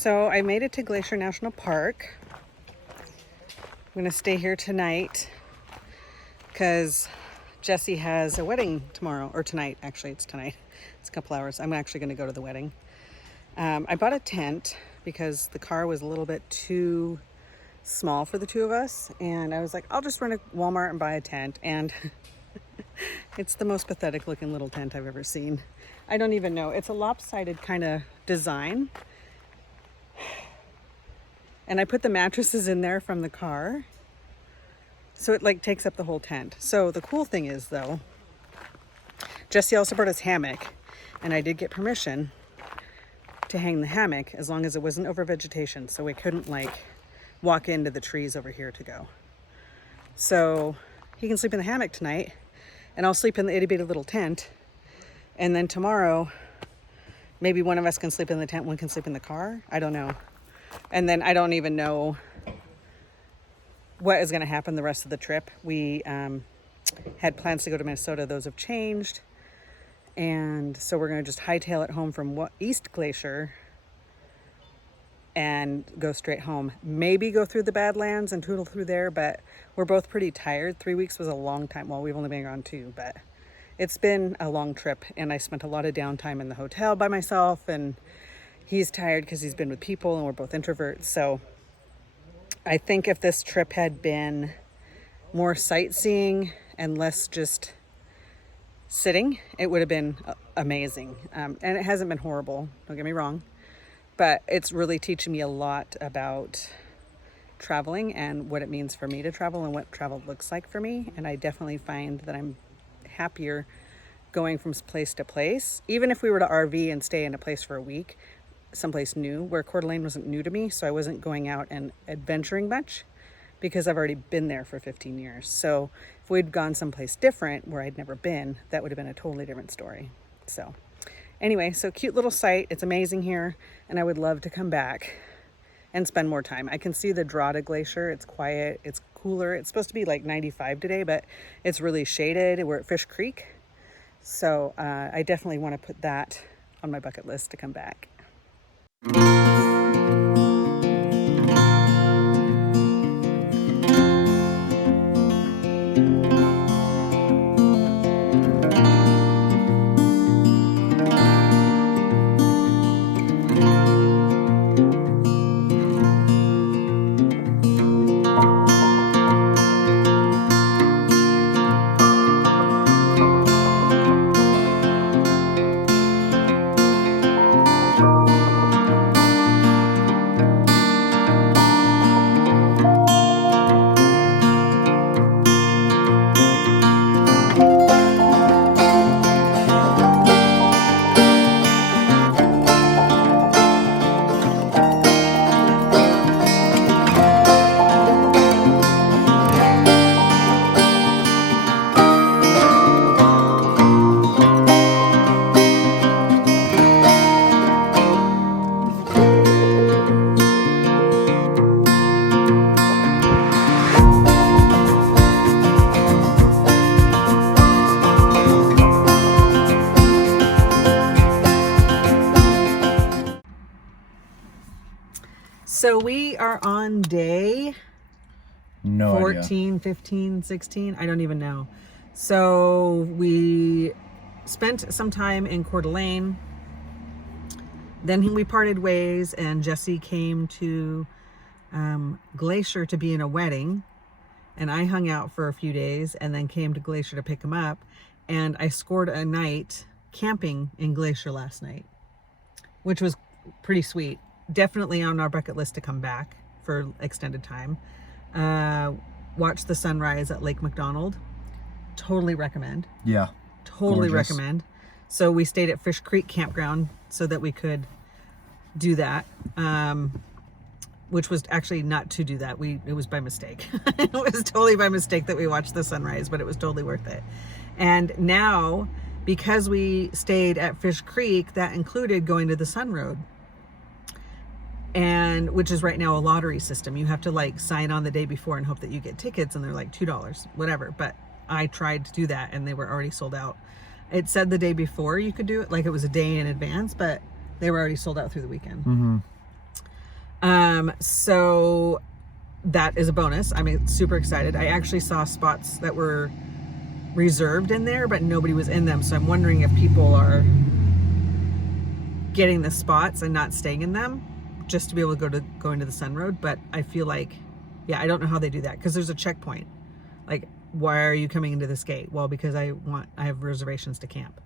So I made it to Glacier National Park. I'm going to stay here tonight because Jesse has a wedding tomorrow, or tonight. Actually, it's tonight. It's a couple hours. I'm actually going to go to the wedding. I bought a tent because the car was a little bit too small for the two of us. And I was like, I'll just run to Walmart and buy a tent. And it's the most pathetic looking little tent I've ever seen. I don't even know. It's a lopsided kind of design. And I put the mattresses in there from the car. So it like takes up the whole tent. So the cool thing is though, Jesse also brought his hammock, and I did get permission to hang the hammock as long as it wasn't over vegetation. So we couldn't like walk into the trees over here to go. So he can sleep in the hammock tonight, and I'll sleep in the itty bitty little tent. And then tomorrow, maybe one of us can sleep in the tent, one can sleep in the car. I don't know. And then I don't even know what is going to happen the rest of the trip. We had plans to go to Minnesota. Those have changed. And so we're going to just hightail it home from East Glacier and go straight home. Maybe go through the Badlands and tootle through there, but we're both pretty tired. 3 weeks was a long time. Well, we've only been gone 2, but it's been a long trip, and I spent a lot of downtime in the hotel by myself, and he's tired because he's been with people, and we're both introverts. So I think if this trip had been more sightseeing and less just sitting, it would have been amazing. And it hasn't been horrible, don't get me wrong, but it's really teaching me a lot about traveling and what it means for me to travel and what travel looks like for me. And I definitely find that I'm happier going from place to place. Even if we were to RV and stay in a place for a week, someplace new, where Coeur d'Alene wasn't new to me, so I wasn't going out and adventuring much because I've already been there for 15 years. So if we'd gone someplace different where I'd never been, that would have been a totally different story. So anyway, so cute little site. It's amazing here, and I would love to come back and spend more time. I can see the draw to Glacier. It's quiet, it's cooler. It's supposed to be like 95 today, but it's really shaded. We're at Fish Creek. So I definitely want to put that on my bucket list to come back. So we are on day 14, 15, 16. I don't even know. So we spent some time in Coeur d'Alene. Then we parted ways, and Jesse came to Glacier to be in a wedding. And I hung out for a few days and then came to Glacier to pick him up. And I scored a night camping in Glacier last night, which was pretty sweet. Definitely on our bucket list to come back for extended time. Watch the sunrise at Lake McDonald. Totally recommend. Yeah. Totally Gorgeous. recommend. So we stayed at Fish Creek Campground so that we could do that. Which was actually not to do that. It was by mistake. It was totally by mistake that we watched the sunrise, but it was totally worth it. And now, because we stayed at Fish Creek, that included going to the Sun Road. And which is right now a lottery system. You have to like sign on the day before and hope that you get tickets, and they're like $2, whatever. But I tried to do that and they were already sold out. It said the day before you could do it, like it was a day in advance, but they were already sold out through the weekend. So that is a bonus. I'm super excited. I actually saw spots that were reserved in there, but nobody was in them. So I'm wondering if people are getting the spots and not staying in them just to be able to go into the Sun Road. But I feel like, yeah, I don't know how they do that because there's a checkpoint. Like, why are you coming into this gate? Well, because I have reservations to camp.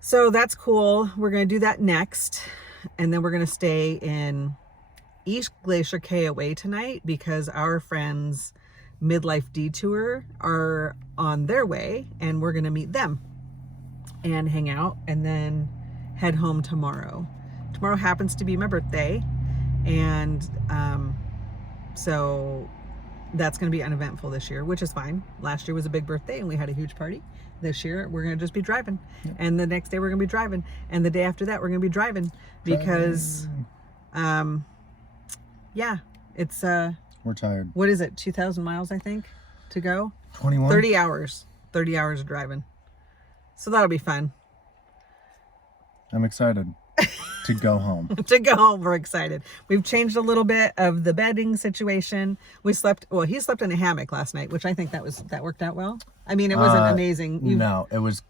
So that's cool. We're going to do that next. And then we're going to stay in East Glacier KOA tonight because our friends Midlife Detour are on their way and we're going to meet them and hang out and then head home tomorrow. Tomorrow happens to be my birthday, and so that's going to be uneventful this year, which is fine. Last year was a big birthday and we had a huge party. This year we're going to just be driving. Yep. And the next day we're going to be driving, and the day after that we're going to be driving because yeah, it's we're tired. What is it, 2,000 miles I think to go? 21. 30 hours of driving, so that'll be fun. I'm excited to go home. To go home, we're excited. We've changed a little bit of the bedding situation. He slept in a hammock last night, which I think that worked out well. I mean, it wasn't amazing. No, it was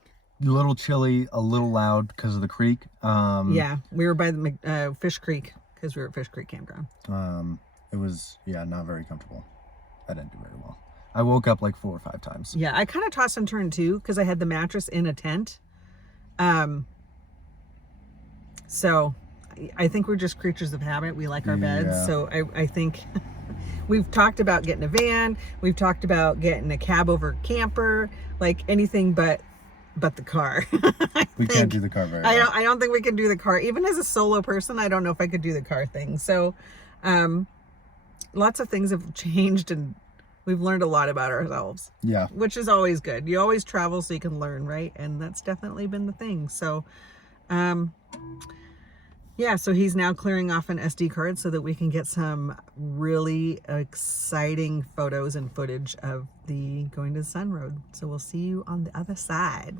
a little chilly, a little loud because of the creek. Yeah, we were by the Fish Creek because we were at Fish Creek Campground. It was, not very comfortable. I didn't do very well. I woke up like 4 or 5 times. Yeah, I kind of tossed and turned too because I had the mattress in a tent. So I think we're just creatures of habit. We like our beds. Yeah. So I think we've talked about getting a van. We've talked about getting a cab over camper, like anything but the car. We can't do the car very well. I don't think we can do the car. Even as a solo person, I don't know if I could do the car thing. So lots of things have changed and we've learned a lot about ourselves. Yeah. Which is always good. You always travel so you can learn, right? And that's definitely been the thing. So yeah, so he's now clearing off an SD card so that we can get some really exciting photos and footage of the going to the Sun Road. So we'll see you on the other side.